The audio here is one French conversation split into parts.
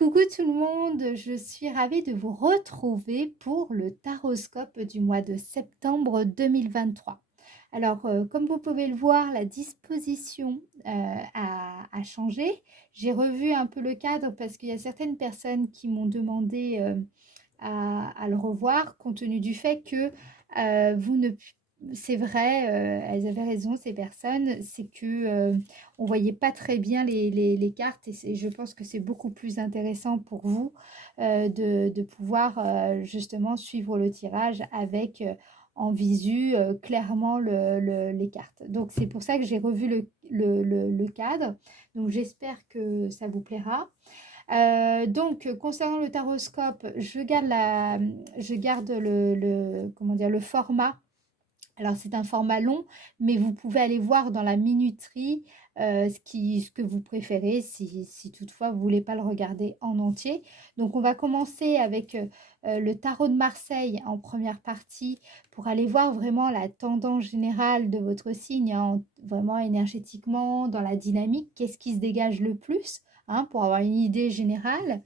Coucou tout le monde, je suis ravie de vous retrouver pour le taroscope du mois de septembre 2023. Alors, comme vous pouvez le voir, la disposition a changé. J'ai revu un peu le cadre parce qu'il y a certaines personnes qui m'ont demandé à le revoir compte tenu du fait que vous ne... C'est vrai, elles avaient raison, ces personnes, c'est que on voyait pas très bien les cartes et je pense que c'est beaucoup plus intéressant pour vous de pouvoir justement suivre le tirage avec en visu clairement les cartes. Donc c'est pour ça que j'ai revu le cadre. Donc j'espère que ça vous plaira. Donc, concernant le taroscope, je garde comment dire, le format. Alors, c'est un format long, mais vous pouvez aller voir dans la minuterie ce que vous préférez, si toutefois vous ne voulez pas le regarder en entier. Donc, on va commencer avec le tarot de Marseille en première partie pour aller voir vraiment la tendance générale de votre signe, hein, vraiment énergétiquement, dans la dynamique, qu'est-ce qui se dégage le plus, hein, pour avoir une idée générale.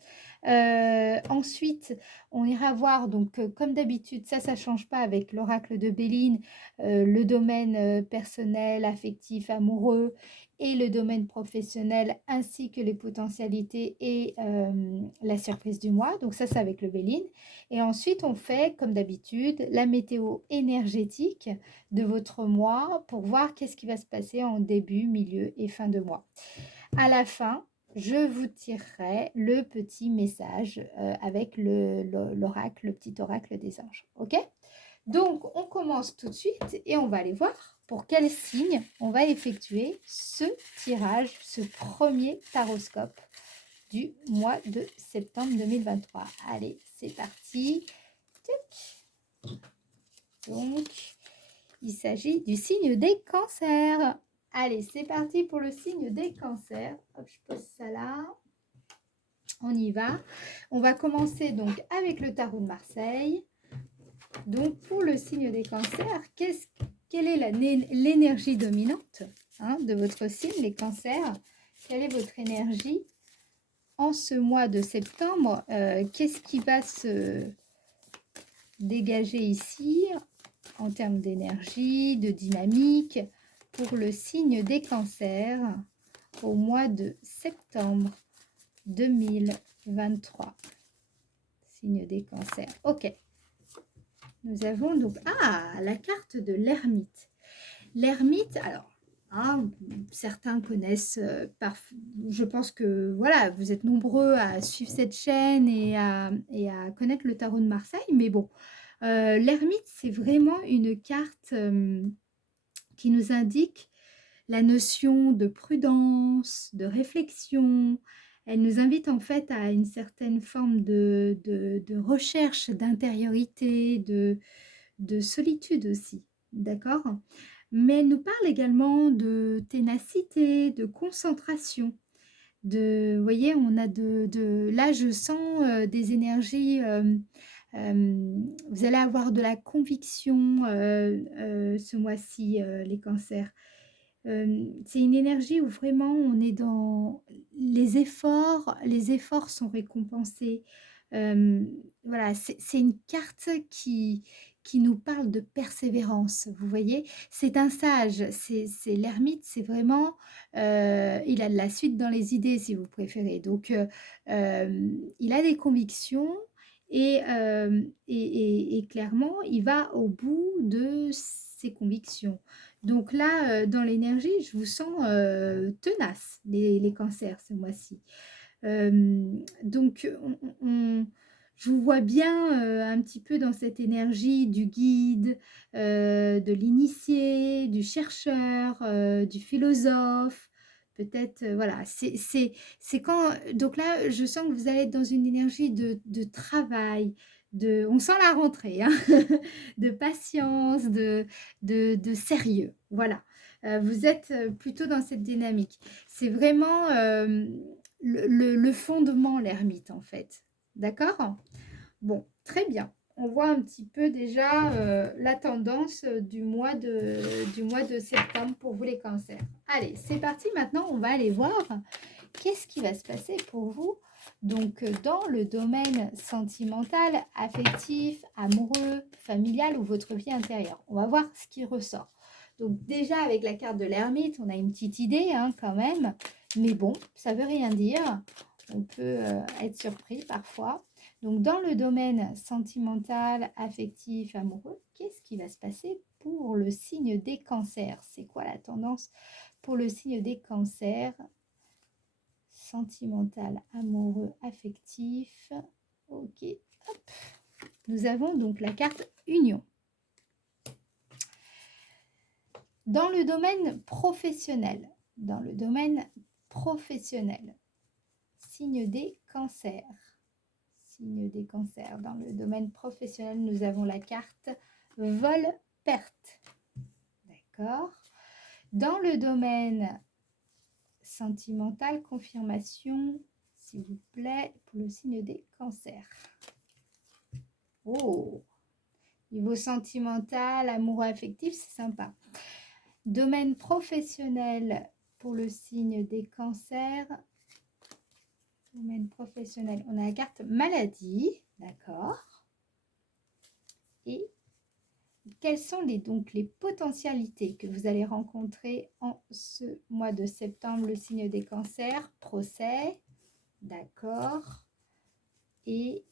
Ensuite, on ira voir, donc comme d'habitude, ça ne change pas avec l'oracle de Béline, le domaine personnel, affectif, amoureux et le domaine professionnel, ainsi que les potentialités et la surprise du mois. Donc ça, c'est avec le Béline. Et ensuite, on fait, comme d'habitude, la météo énergétique de votre mois pour voir qu'est-ce qui va se passer en début, milieu et fin de mois. À la fin, je vous tirerai le petit message avec l'oracle, le petit oracle des anges. OK? Donc, on commence tout de suite et on va aller voir pour quel signe on va effectuer ce tirage, ce premier taroscope du mois de septembre 2023. Allez, c'est parti. Donc, il s'agit du signe des cancers. Allez, c'est parti pour le signe des cancers. Hop, je pose ça là. On y va. On va commencer donc avec le tarot de Marseille. Donc, pour le signe des cancers, quelle est l'énergie dominante de votre signe, les cancers? Quelle est votre énergie en ce mois de septembre? Qu'est-ce qui va se dégager ici en termes d'énergie, de dynamique pour le signe des cancers au mois de septembre 2023? Signe des cancers. Ok. Nous avons donc la carte de l'ermite. L'ermite, alors, certains connaissent, je pense que voilà, vous êtes nombreux à suivre cette chaîne et à connaître le tarot de Marseille, mais bon, l'ermite, c'est vraiment une carte qui nous indique la notion de prudence, de réflexion. Elle nous invite en fait à une certaine forme de recherche d'intériorité, de solitude aussi, d'accord? Mais elle nous parle également de ténacité, de concentration. Vous voyez, on a là, je sens des énergies. Vous allez avoir de la conviction ce mois-ci, les cancers. C'est une énergie où vraiment on est dans les efforts sont récompensés. Voilà, c'est une carte qui nous parle de persévérance, vous voyez? C'est un sage, c'est l'ermite, c'est vraiment, il a de la suite dans les idées si vous préférez. Donc, il a des convictions et clairement, il va au bout de ses convictions. Donc là, dans l'énergie, je vous sens tenace, les cancers, ce mois-ci. Donc, je vous vois bien un petit peu dans cette énergie du guide, de l'initié, du chercheur, du philosophe. Peut-être, voilà, c'est quand... Donc là, je sens que vous allez être dans une énergie de travail, on sent la rentrée, hein, de patience, de sérieux. Voilà. Vous êtes plutôt dans cette dynamique. C'est vraiment le fondement, l'ermite, en fait. D'accord? Bon, très bien. On voit un petit peu déjà la tendance du mois de septembre pour vous les cancers. Allez, c'est parti. Maintenant, on va aller voir qu'est-ce qui va se passer pour vous donc dans le domaine sentimental, affectif, amoureux, familial ou votre vie intérieure? On va voir ce qui ressort. Donc déjà avec la carte de l'ermite, on a une petite idée quand même, mais bon, ça veut rien dire. On peut être surpris parfois. Donc dans le domaine sentimental, affectif, amoureux, qu'est-ce qui va se passer pour le signe des cancers? C'est quoi la tendance pour le signe des cancers? Sentimental, amoureux, affectif. Ok, hop. Nous avons donc la carte union. Dans le domaine professionnel, signe des cancers. Signe des cancers. Dans le domaine professionnel, nous avons la carte vol-perte. D'accord. Dans le domaine sentimental, confirmation, s'il vous plaît, pour le signe des cancers. Oh, niveau sentimental, amoureux, affectif, c'est sympa. Domaine professionnel pour le signe des cancers. Domaine professionnel, on a la carte maladie, d'accord. Et quelles sont donc les potentialités que vous allez rencontrer en ce mois de septembre? Le signe des cancers, procès, d'accord. Et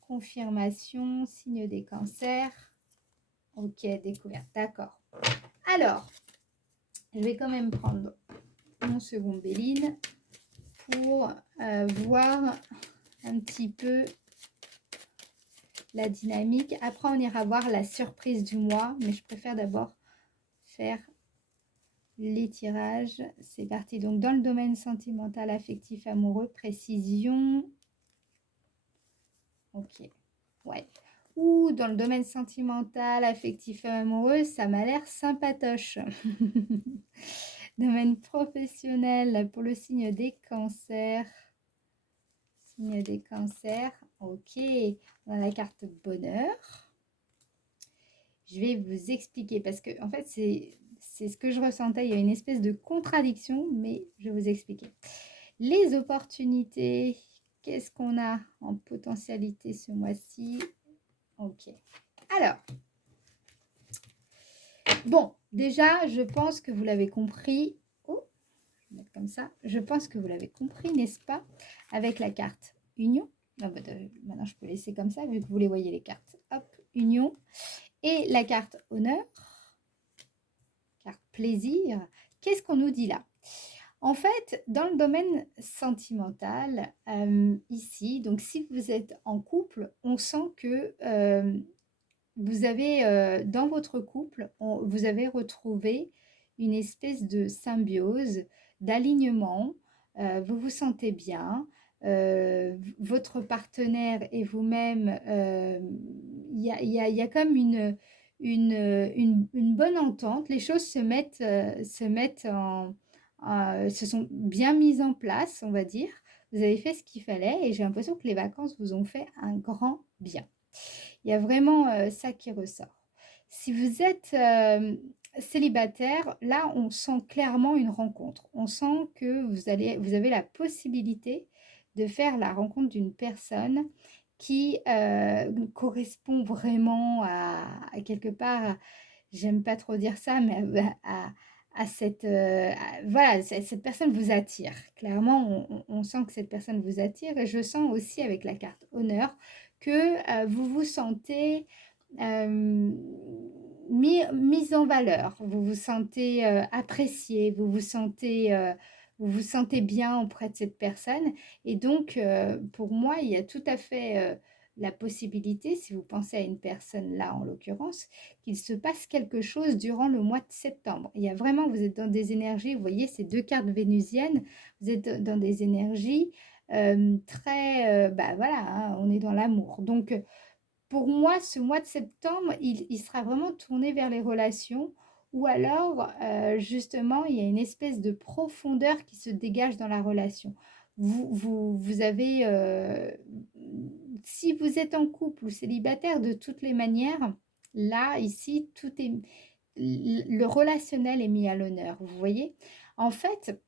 confirmation, signe des cancers. Ok, découverte, d'accord. Alors, je vais quand même prendre mon second Béline pour voir un petit peu la dynamique. Après, on ira voir la surprise du mois, mais je préfère d'abord faire les tirages. C'est parti. Donc, dans le domaine sentimental, affectif, amoureux, précision. Ok, ouais. Ou dans le domaine sentimental, affectif et amoureux, ça m'a l'air sympatoche. Domaine professionnel pour le signe des cancers. Signe des cancers. Ok, on a la carte bonheur. Je vais vous expliquer parce que en fait, c'est ce que je ressentais. Il y a une espèce de contradiction, mais je vais vous expliquer. Les opportunités, qu'est-ce qu'on a en potentialité ce mois-ci? Ok. Alors, bon, déjà, je pense que vous l'avez compris. Oh, je vais mettre comme ça. Je pense que vous l'avez compris, n'est-ce pas? Avec la carte Union. Non, bah, maintenant, je peux laisser comme ça, vu que vous les voyez, les cartes. Hop, Union. Et la carte Honneur. Carte Plaisir. Qu'est-ce qu'on nous dit là? En fait, dans le domaine sentimental, ici, donc si vous êtes en couple, on sent que vous avez, dans votre couple, vous avez retrouvé une espèce de symbiose, d'alignement, vous vous sentez bien, votre partenaire et vous-même, il y a comme une bonne entente, les choses se sont bien mises en place, on va dire. Vous avez fait ce qu'il fallait et j'ai l'impression que les vacances vous ont fait un grand bien. Il y a vraiment ça qui ressort. Si vous êtes célibataire, là, on sent clairement une rencontre. On sent que vous avez la possibilité de faire la rencontre d'une personne qui correspond vraiment à quelque part, j'aime pas trop dire ça, mais à cette, voilà, cette personne vous attire. Clairement, on sent que cette personne vous attire et je sens aussi avec la carte honneur que vous vous sentez mis en valeur, vous vous sentez apprécié, vous vous sentez bien auprès de cette personne. Et donc, pour moi, il y a tout à fait la possibilité, si vous pensez à une personne là en l'occurrence, qu'il se passe quelque chose durant le mois de septembre. Il y a vraiment, vous êtes dans des énergies, vous voyez ces deux cartes vénusiennes, vous êtes dans des énergies très, bah voilà, hein, on est dans l'amour. Donc, pour moi, ce mois de septembre, il sera vraiment tourné vers les relations ou alors, justement, il y a une espèce de profondeur qui se dégage dans la relation. Vous avez, si vous êtes en couple ou célibataire, de toutes les manières, là, ici, tout est, le relationnel est mis à l'honneur, vous voyez? En fait,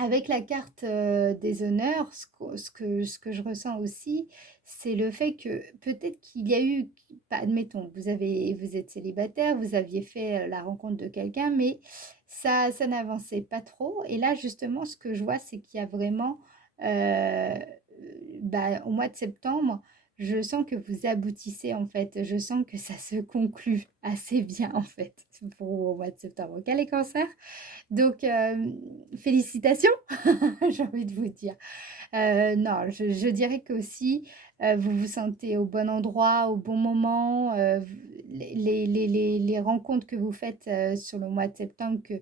Avec la carte, des honneurs, ce que je ressens aussi, c'est le fait que peut-être qu'il y a eu bah, admettons, vous êtes célibataire, vous aviez fait, la rencontre de quelqu'un, mais ça n'avançait pas trop et là, justement, ce que je vois, c'est qu'il y a vraiment, heu, bah, au mois de septembre, je sens que vous aboutissez, en fait. Je sens que ça se conclut assez bien, en fait, pour au mois de septembre. OK, les cancers? Donc, félicitations, j'ai envie de vous dire. Non, je dirais qu'aussi, vous vous sentez au bon endroit, au bon moment, les rencontres que vous faites, sur le mois de septembre, que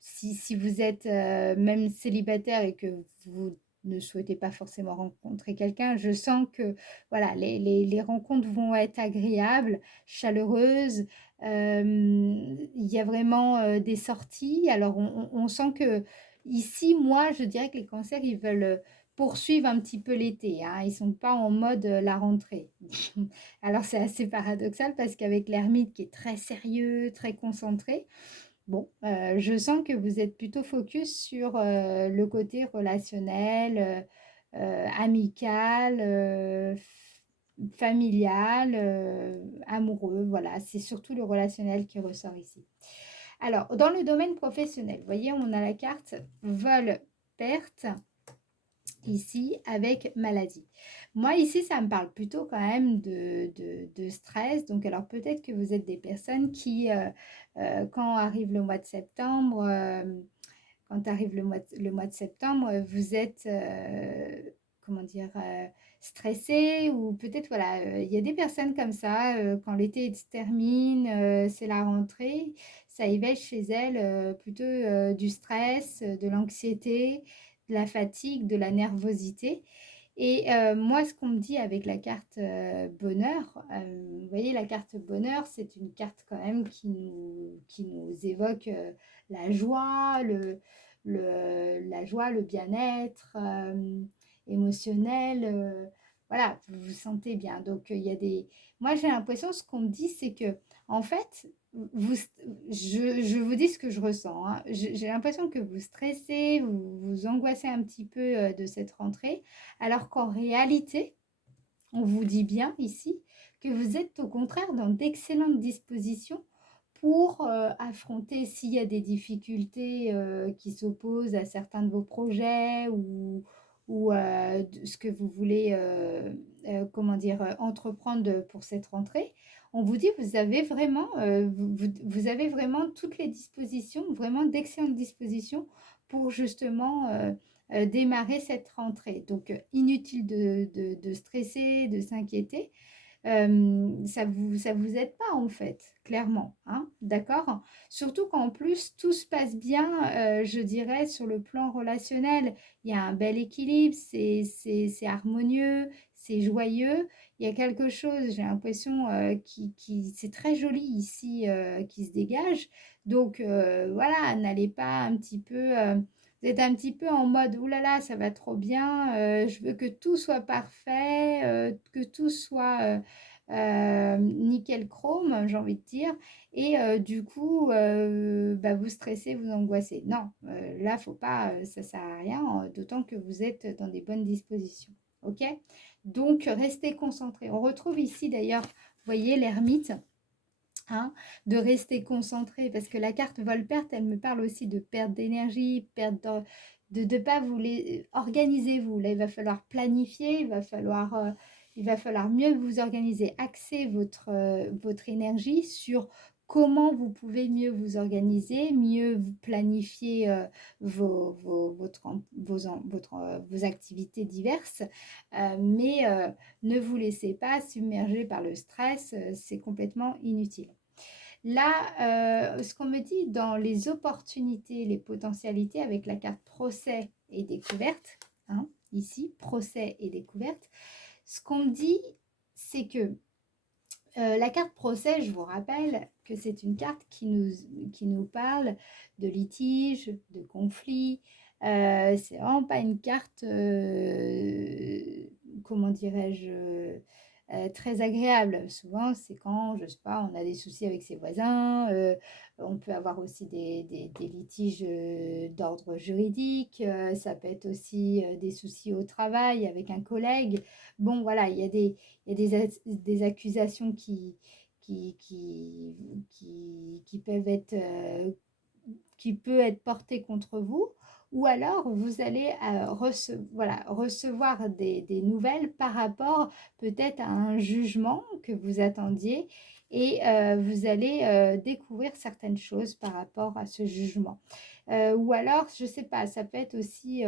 si vous êtes, même célibataire et que vous ne souhaitez pas forcément rencontrer quelqu'un, je sens que, voilà, les rencontres vont être agréables, chaleureuses. Il y a vraiment, des sorties. Alors on sent que ici, moi, je dirais que les cancers, ils veulent, poursuivent un petit peu l'été, hein. Ils sont pas en mode, la rentrée. Alors c'est assez paradoxal parce qu'avec l'ermite qui est très sérieux, très concentré, bon, je sens que vous êtes plutôt focus sur, le côté relationnel, amical, familial, amoureux, voilà. C'est surtout le relationnel qui ressort ici. Alors dans le domaine professionnel, vous voyez, on a la carte vol, perte ici avec maladie. Moi ici, ça me parle plutôt quand même de stress. Donc alors peut-être que vous êtes des personnes qui, quand arrive le mois de septembre, quand arrive le mois de septembre, vous êtes, comment dire, stressé ou peut-être, voilà, il y a des personnes comme ça, quand l'été se termine, c'est la rentrée, ça éveille chez elles, plutôt, du stress, de l'anxiété, de la fatigue, de la nervosité et moi, ce qu'on me dit avec la carte, bonheur, vous voyez, la carte bonheur, c'est une carte quand même qui nous évoque, la joie, la joie, le bien-être, émotionnel, voilà, vous vous sentez bien. Donc, il y a des moi, j'ai l'impression, ce qu'on me dit, c'est que en fait, vous je vous dis ce que je ressens, hein. J'ai l'impression que vous stressez, vous vous angoissez un petit peu, de cette rentrée, alors qu'en réalité, on vous dit bien ici que vous êtes au contraire dans d'excellentes dispositions pour, affronter s'il y a des difficultés, qui s'opposent à certains de vos projets ou de ce que vous voulez, comment dire? Entreprendre, pour cette rentrée. On vous dit: «Vous avez vraiment, vous avez vraiment toutes les dispositions, vraiment d'excellentes dispositions pour justement, démarrer cette rentrée». Donc, inutile de stresser, de s'inquiéter. Ça vous aide pas en fait, clairement, hein, d'accord? Surtout qu'en plus tout se passe bien, je dirais sur le plan relationnel. Il y a un bel équilibre, c'est harmonieux, c'est joyeux. Il y a quelque chose, j'ai l'impression, qui c'est très joli ici, qui se dégage. Donc voilà, n'allez pas un petit peu, vous êtes un petit peu en mode: «Ouh là là, ça va trop bien, je veux que tout soit parfait, que tout soit, nickel chrome», j'ai envie de dire et du coup, bah, vous stressez, vous angoissez. Non, là, faut pas, ça sert à rien, d'autant que vous êtes dans des bonnes dispositions. OK? Donc restez concentrés. On retrouve ici d'ailleurs, vous voyez l'ermite, hein, de rester concentré parce que la carte vol-perte, elle me parle aussi de perte d'énergie, perte de pas vous les organisez-vous. Là, il va falloir planifier, il va falloir mieux vous organiser, axer votre énergie sur comment vous pouvez mieux vous organiser, mieux vous planifier, vos activités diverses, mais ne vous laissez pas submerger par le stress, c'est complètement inutile. Là, ce qu'on me dit dans les opportunités, les potentialités avec la carte procès et découverte, hein, ici, procès et découverte, ce qu'on me dit, c'est que la carte procès, je vous rappelle que c'est une carte qui nous parle de litige, de conflit. C'est vraiment pas une carte, comment dirais-je, très agréable. Souvent, c'est quand, je sais pas, on a des soucis avec ses voisins, on peut avoir aussi des litiges d'ordre juridique, ça peut être aussi des soucis au travail avec un collègue. Bon, voilà, il y a des accusations qui peuvent être, qui peut être portée contre vous, ou alors vous allez voilà, recevoir des nouvelles par rapport peut-être à un jugement que vous attendiez et vous allez découvrir certaines choses par rapport à ce jugement. Ou alors, je ne sais pas, ça peut être aussi,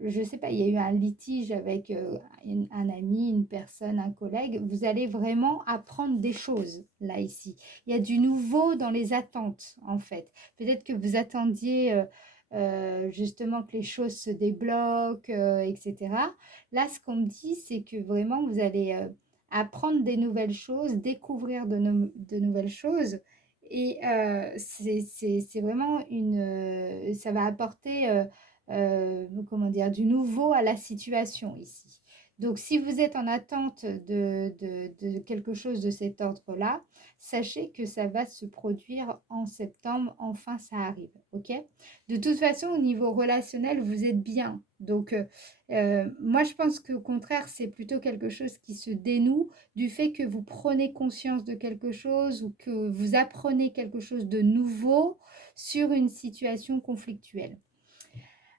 je ne sais pas, il y a eu un litige avec un ami, une personne, un collègue, vous allez vraiment apprendre des choses là, ici. Il y a du nouveau dans les attentes, en fait. Peut-être que vous attendiez justement que les choses se débloquent, etc. Là, ce qu'on me dit, c'est que vraiment, vous allez apprendre des nouvelles choses, découvrir de nouvelles choses. Et c'est vraiment ça va apporter, comment dire, du nouveau à la situation ici. Donc, si vous êtes en attente de quelque chose de cet ordre-là, sachez que ça va se produire en septembre, enfin ça arrive, ok? De toute façon, au niveau relationnel, vous êtes bien. Donc, moi, je pense qu'au contraire, c'est plutôt quelque chose qui se dénoue du fait que vous prenez conscience de quelque chose ou que vous apprenez quelque chose de nouveau sur une situation conflictuelle.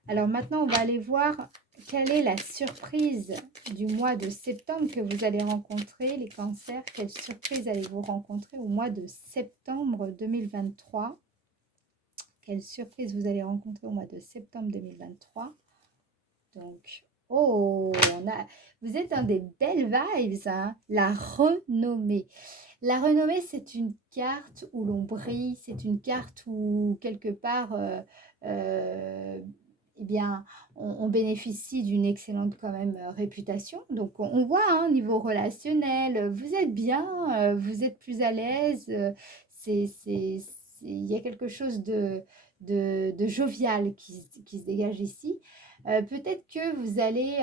Alors maintenant, on va aller voir quelle est la surprise du mois de septembre que vous allez rencontrer, les cancers. Quelle surprise allez-vous rencontrer au mois de septembre 2023? Quelle surprise vous allez rencontrer au mois de septembre 2023? Donc, oh, vous êtes dans des belles vibes, hein? La renommée. La renommée, c'est une carte où l'on brille, c'est une carte où quelque part, eh bien, on bénéficie d'une excellente quand même réputation. Donc, on voit, hein, niveau relationnel, vous êtes bien, vous êtes plus à l'aise. Il y a quelque chose de jovial qui se dégage ici. Peut-être que vous allez,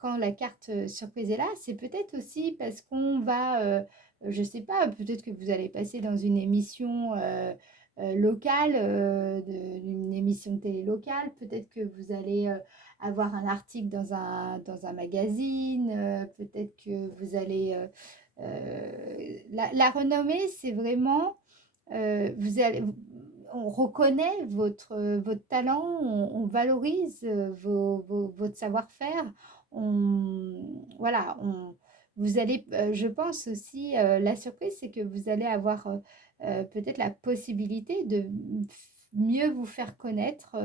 quand la carte surprise est là, c'est peut-être aussi parce qu'on va, je ne sais pas, peut-être que vous allez passer dans une émission locale, une émission de télé locale, peut-être que vous allez avoir un article dans un magazine, peut-être que vous allez... la renommée, c'est vraiment... vous allez, on reconnaît votre talent, on valorise votre savoir-faire. Voilà, vous allez, je pense aussi, la surprise, c'est que vous allez avoir peut-être la possibilité de mieux vous faire connaître,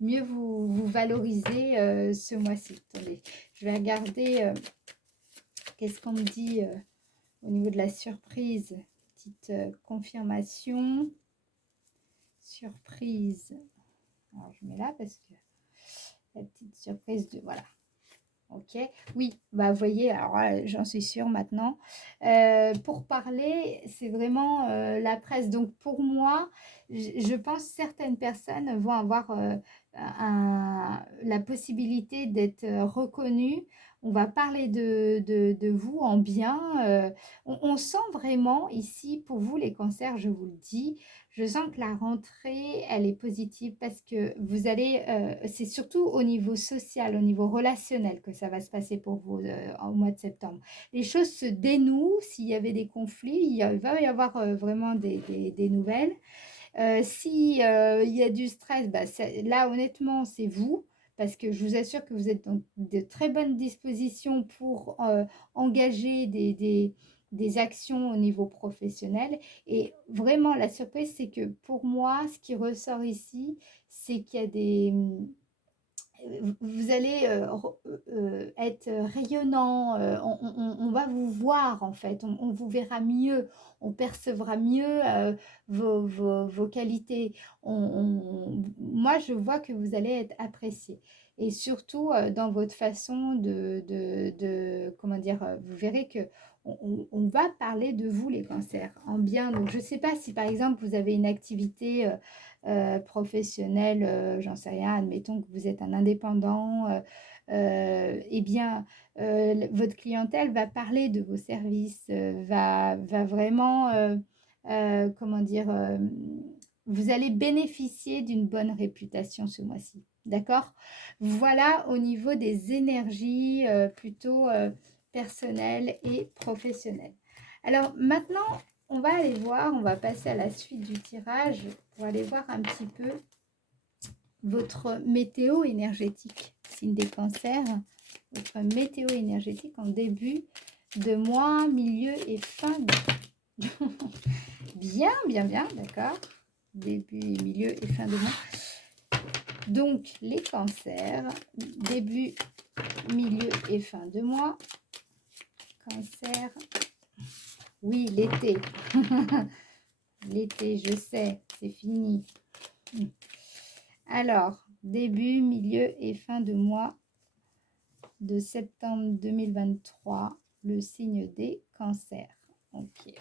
mieux vous valoriser ce mois-ci. Attendez, je vais regarder qu'est-ce qu'on me dit au niveau de la surprise. Petite confirmation. Surprise. Alors, je mets là parce que la petite surprise de... Voilà. Ok. Oui, bah vous voyez, alors j'en suis sûre maintenant. Pour parler, c'est vraiment la presse. Donc pour moi, je pense que certaines personnes vont avoir la possibilité d'être reconnues. On va parler de vous en bien. On sent vraiment ici, pour vous les cancers, je vous le dis, je sens que la rentrée, elle est positive parce que vous allez, c'est surtout au niveau social, au niveau relationnel que ça va se passer pour vous au mois de septembre. Les choses se dénouent, s'il y avait des conflits, il va y avoir vraiment des nouvelles. Si il y a du stress, bah, là honnêtement, c'est vous. Parce que je vous assure que vous êtes dans de très bonnes dispositions pour engager des actions au niveau professionnel. Et vraiment, la surprise, c'est que pour moi, ce qui ressort ici, c'est qu'il y a vous allez être rayonnant, on va vous voir en fait, on vous verra mieux, on percevra mieux vos qualités. Moi, je vois que vous allez être apprécié. Et surtout dans votre façon comment dire, vous verrez que on va parler de vous les cancers en bien. Donc, je ne sais pas si par exemple vous avez une activité professionnel, j'en sais rien, admettons que vous êtes un indépendant, eh bien, votre clientèle va parler de vos services, va vraiment, comment dire, vous allez bénéficier d'une bonne réputation ce mois-ci. D'accord? Voilà au niveau des énergies plutôt personnelles et professionnelles. Alors maintenant, on va aller voir, on va passer à la suite du tirage pour aller voir un petit peu votre météo énergétique, signe des cancers, votre météo énergétique en début de mois, milieu et fin de... Bien, bien, bien, d'accord. Début, milieu et fin de mois. Donc, les cancers, début, milieu et fin de mois. Cancer, oui, l'été. L'été, je sais, c'est fini. Alors, début, milieu et fin de mois de septembre 2023, le signe des cancers. Ok.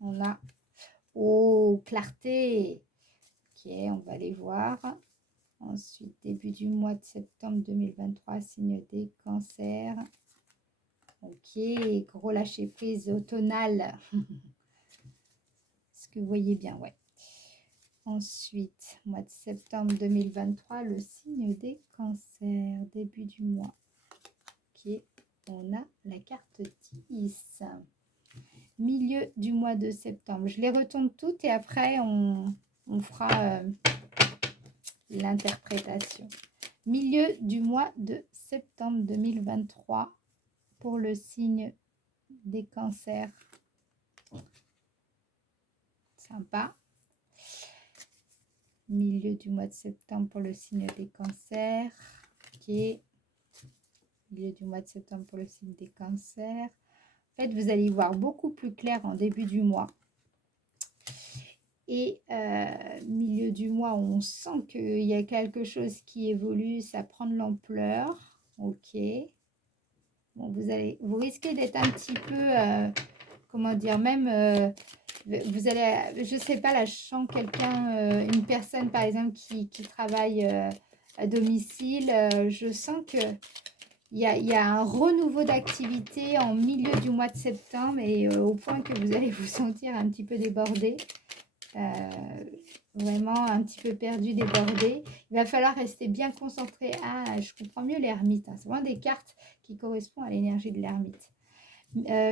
On a... Oh, clarté. Ok, on va les voir. Ensuite, début du mois de septembre 2023, signe des cancers. Ok, gros lâcher prise automnal. Est-ce que vous voyez bien? Ouais. Ensuite, mois de septembre 2023, le signe des cancers, début du mois. Ok, on a la carte 10. Milieu du mois de septembre. Je les retourne toutes et après, on fera l'interprétation. Milieu du mois de septembre 2023 pour le signe des cancers. Sympa. Milieu du mois de septembre pour le signe des cancers. Ok. Milieu du mois de septembre pour le signe des cancers. En fait, vous allez y voir beaucoup plus clair en début du mois. Et milieu du mois, on sent qu'il y a quelque chose qui évolue, ça prend de l'ampleur. Ok. Bon, vous risquez d'être un petit peu, comment dire, même, vous allez, je sais pas, là, je sens quelqu'un, une personne par exemple qui travaille à domicile, je sens que il y a un renouveau d'activité en milieu du mois de septembre et au point que vous allez vous sentir un petit peu débordé, vraiment un petit peu perdu, débordé. Il va falloir rester bien concentré. Ah, je comprends mieux l'ermite, hein. C'est vraiment des cartes qui correspondent à l'énergie de l'ermite.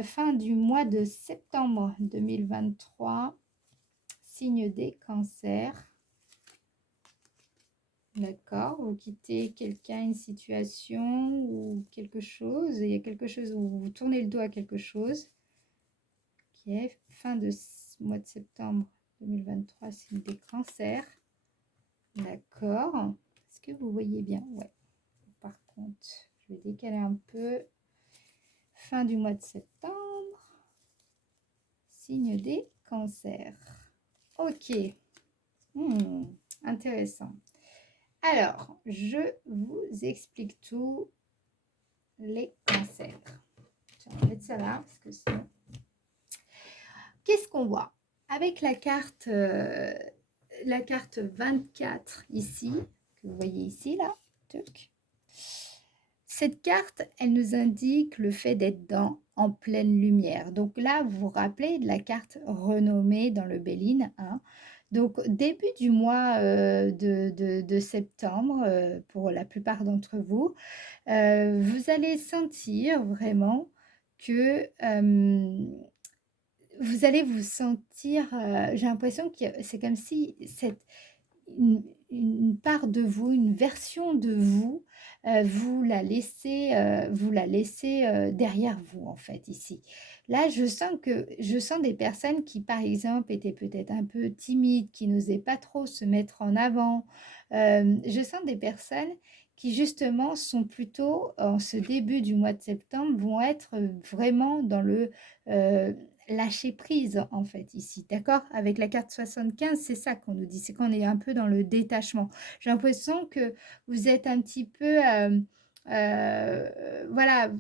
Fin du mois de septembre 2023, signe des cancers. D'accord, vous quittez quelqu'un, une situation ou quelque chose. Il y a quelque chose où vous tournez le dos à quelque chose. Ok, fin de mois de septembre 2023, signe des cancers. D'accord. Est-ce que vous voyez bien? Ouais. Par contre, je vais décaler un peu. Fin du mois de septembre, signe des cancers. Ok. Intéressant. Alors, je vous explique tout. Les cancers. On va mettre ça là, parce que sinon... Qu'est-ce qu'on voit? Avec la carte 24 ici, que vous voyez ici, là. Cette carte, elle nous indique le fait d'être en pleine lumière. Donc là, vous vous rappelez de la carte renommée dans le Béline, hein. Donc, début du mois de septembre, pour la plupart d'entre vous, vous allez sentir vraiment que vous allez vous sentir, j'ai l'impression que c'est comme si une part de vous, une version de vous, vous la laissez derrière vous en fait ici. Là, je sens des personnes qui, par exemple, étaient peut-être un peu timides, qui n'osaient pas trop se mettre en avant. Je sens des personnes qui justement sont plutôt en ce début du mois de septembre vont être vraiment dans le lâcher prise en fait ici, d'accord? Avec la carte 75, c'est ça qu'on nous dit, c'est qu'on est un peu dans le détachement. J'ai l'impression que vous êtes un petit peu, voilà,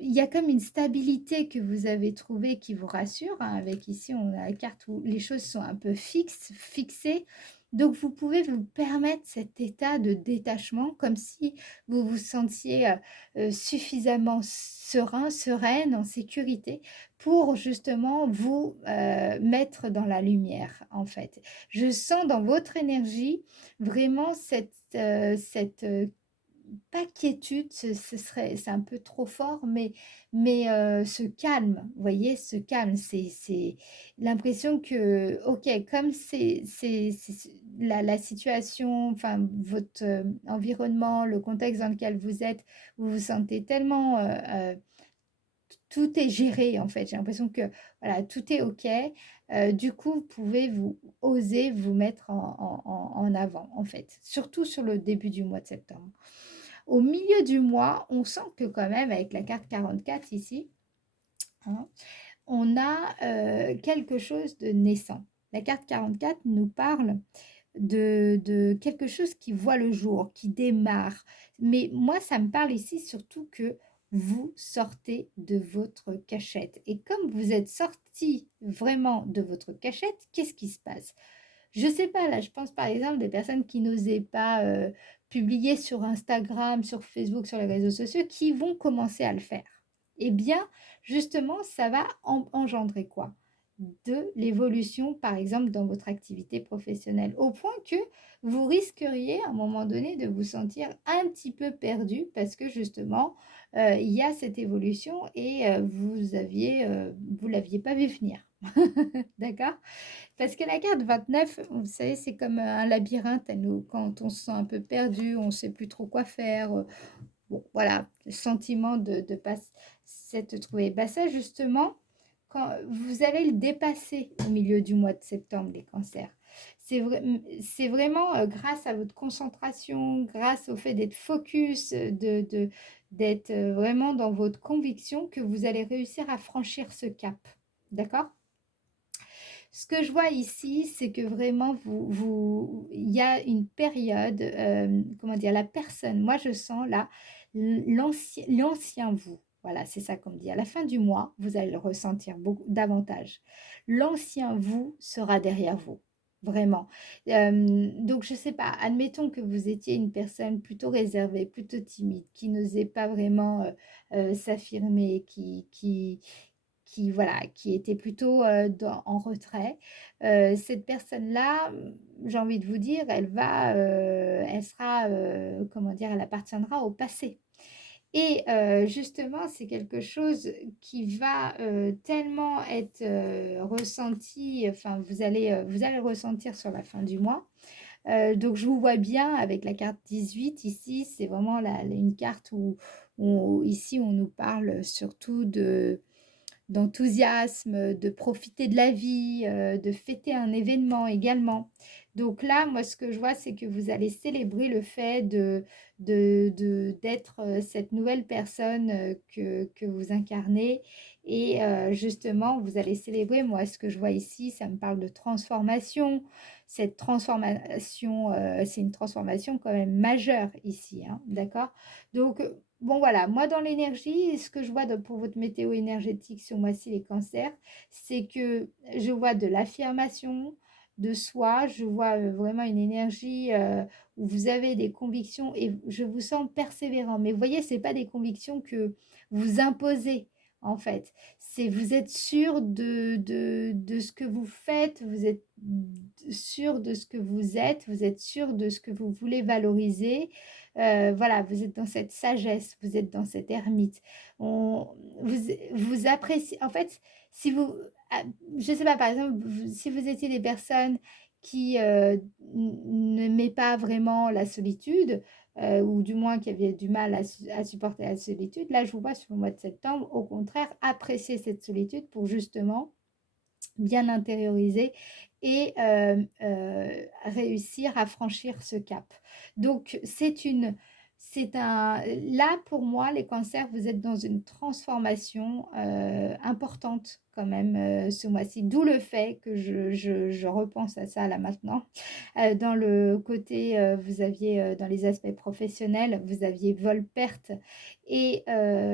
il y a comme une stabilité que vous avez trouvée qui vous rassure, hein, avec ici, on a la carte où les choses sont un peu fixées. Donc vous pouvez vous permettre cet état de détachement comme si vous vous sentiez, suffisamment serein, sereine, en sécurité pour justement vous, mettre dans la lumière, en fait. Je sens dans votre énergie vraiment pas quiétude, c'est un peu trop fort, mais ce calme, vous voyez? Ce calme, c'est l'impression que, OK, comme c'est la situation, enfin votre, environnement, le contexte dans lequel vous êtes, vous vous sentez tellement, tout est géré en fait. J'ai l'impression que voilà, tout est OK. Du coup, vous pouvez oser vous mettre en avant en fait, surtout sur le début du mois de septembre. Au milieu du mois, on sent que quand même avec la carte 44 ici, hein, on a, quelque chose de naissant. La carte 44 nous parle de quelque chose qui voit le jour, qui démarre. Mais moi, ça me parle ici surtout que vous sortez de votre cachette. Et comme vous êtes sorti vraiment de votre cachette, qu'est-ce qui se passe? Je sais pas, là, je pense par exemple des personnes qui n'osaient pas publier sur Instagram, sur Facebook, sur les réseaux sociaux, qui vont commencer à le faire. Eh bien, justement, ça va engendrer quoi? De l'évolution, par exemple, dans votre activité professionnelle, au point que vous risqueriez à un moment donné de vous sentir un petit peu perdu parce que justement, il y a cette évolution et vous l'aviez pas vu venir. D'accord? Parce que la carte 29, vous savez, c'est comme un labyrinthe. Quand on se sent un peu perdu, on ne sait plus trop quoi faire. Bon, voilà, le sentiment de pas s'être trouvé. Bah ça, justement, quand vous allez le dépasser au milieu du mois de septembre, les cancers. C'est vraiment grâce à votre concentration, grâce au fait d'être focus, d'être vraiment dans votre conviction que vous allez réussir à franchir ce cap. D'accord? Ce que je vois ici, c'est que vraiment il y a une période, comment dire? La personne, moi je sens là l'ancien vous, voilà, c'est ça qu'on me dit. À la fin du mois, vous allez le ressentir beaucoup davantage. L'ancien vous sera derrière vous, vraiment. Donc je sais pas, admettons que vous étiez une personne plutôt réservée, plutôt timide, qui n'osait pas vraiment, s'affirmer, qui voilà, qui était plutôt, en retrait. Cette personne-là, j'ai envie de vous dire, elle sera, comment dire? Elle appartiendra au passé et justement, c'est quelque chose qui va, tellement être, ressenti, enfin vous allez le ressentir sur la fin du mois. Donc je vous vois bien avec la carte 18 ici, c'est vraiment une carte où ici on nous parle surtout d'enthousiasme, de profiter de la vie, de fêter un événement également. Donc là, moi, ce que je vois, c'est que vous allez célébrer le fait d'être cette nouvelle personne que vous incarnez. Et justement, vous allez célébrer, moi, ce que je vois ici, ça me parle de transformation. Cette transformation, c'est une transformation quand même majeure ici, hein, d'accord? Donc, bon voilà, moi dans l'énergie, ce que je vois pour votre météo énergétique ce mois-ci, les cancers, c'est que je vois de l'affirmation de soi, je vois vraiment une énergie où vous avez des convictions et je vous sens persévérant. Mais vous voyez, ce n'est pas des convictions que vous imposez en fait. C'est vous êtes sûr de ce que vous faites, vous êtes sûr de ce que vous êtes sûr de ce que vous voulez valoriser. Voilà, vous êtes dans cette sagesse, vous êtes dans cette ermite. On vous appréciez en fait, si vous ah, je sais pas, par exemple, si vous étiez des personnes qui, n'aimaient pas vraiment la solitude, ou du moins qui avaient du mal à supporter la solitude, là, je vous vois sur le mois de septembre, au contraire, apprécier cette solitude pour justement bien intérioriser et réussir à franchir ce cap. Donc c'est un là pour moi les cancers, vous êtes dans une transformation, importante quand même, ce mois-ci. D'où le fait que je repense à ça là maintenant. Dans le côté, vous aviez, dans les aspects professionnels, vous aviez vol-perte et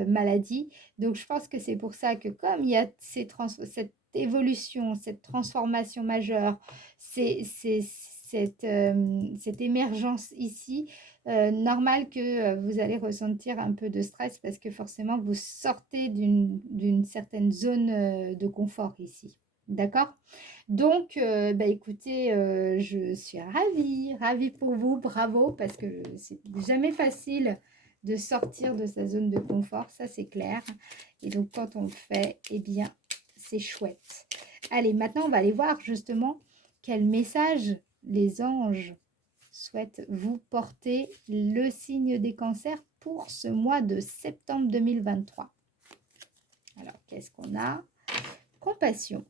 maladie. Donc je pense que c'est pour ça que comme il y a cette évolution, cette transformation majeure, c'est cette émergence ici, normal que vous allez ressentir un peu de stress parce que forcément vous sortez d'une certaine zone de confort ici. D'accord? Donc, bah, écoutez, je suis ravie, ravie pour vous, bravo, parce que c'est jamais facile de sortir de sa zone de confort, ça c'est clair. Et donc, quand on le fait, eh bien, c'est chouette. Allez, maintenant, on va aller voir justement quel message les anges souhaitent vous porter le signe des cancers pour ce mois de septembre 2023. Alors, qu'est-ce qu'on a? Compassion.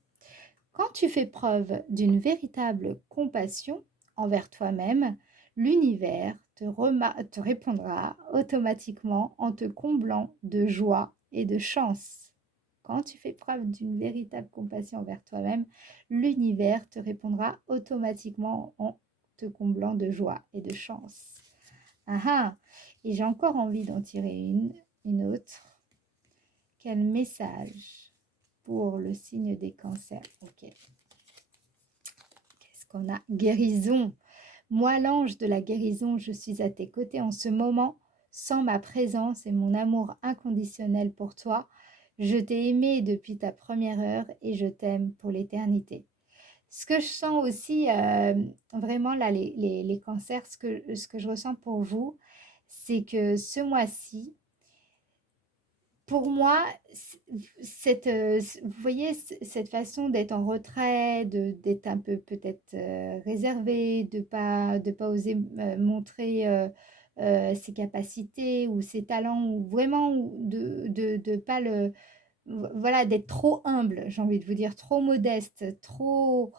Quand tu fais preuve d'une véritable compassion envers toi-même, l'univers te répondra automatiquement en te comblant de joie et de chance. Quand tu fais preuve d'une véritable compassion envers toi-même, l'univers te répondra automatiquement en te comblant de joie et de chance. Ah ah. Et j'ai encore envie d'en tirer une autre. Quel message pour le signe des cancers? Ok. Qu'est-ce qu'on a? Guérison. Moi, l'ange de la guérison, je suis à tes côtés en ce moment. Sans ma présence et mon amour inconditionnel pour toi, je t'ai aimé depuis ta première heure et je t'aime pour l'éternité. Ce que je sens aussi, vraiment là, les cancers, ce que je ressens pour vous, c'est que ce mois-ci, pour moi, vous voyez, cette façon d'être en retrait, d'être un peu peut-être réservé, de pas oser montrer ses capacités ou ses talents, ou vraiment de pas voilà, d'être trop humble, j'ai envie de vous dire, trop modeste, trop.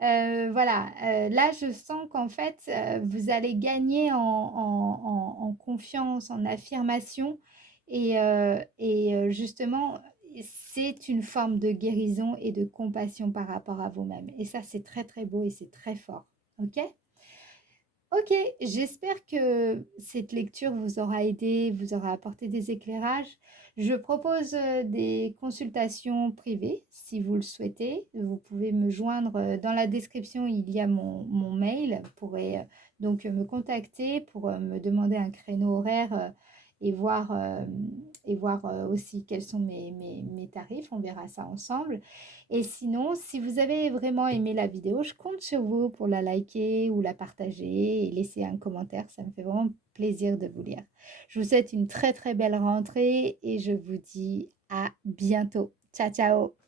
Voilà, là, je sens qu'en fait, vous allez gagner en confiance, en affirmation et justement, c'est une forme de guérison et de compassion par rapport à vous-même et ça, c'est très, très beau et c'est très fort. OK? OK, j'espère que cette lecture vous aura aidé, vous aura apporté des éclairages. Je propose des consultations privées si vous le souhaitez. Vous pouvez me joindre dans la description, il y a mon mail. Vous pourrez donc me contacter pour me demander un créneau horaire et voir aussi quels sont mes tarifs. On verra ça ensemble. Et sinon, si vous avez vraiment aimé la vidéo, je compte sur vous pour la liker ou la partager et laisser un commentaire. Ça me fait vraiment plaisir de vous lire. Je vous souhaite une très très belle rentrée et je vous dis à bientôt. Ciao ciao!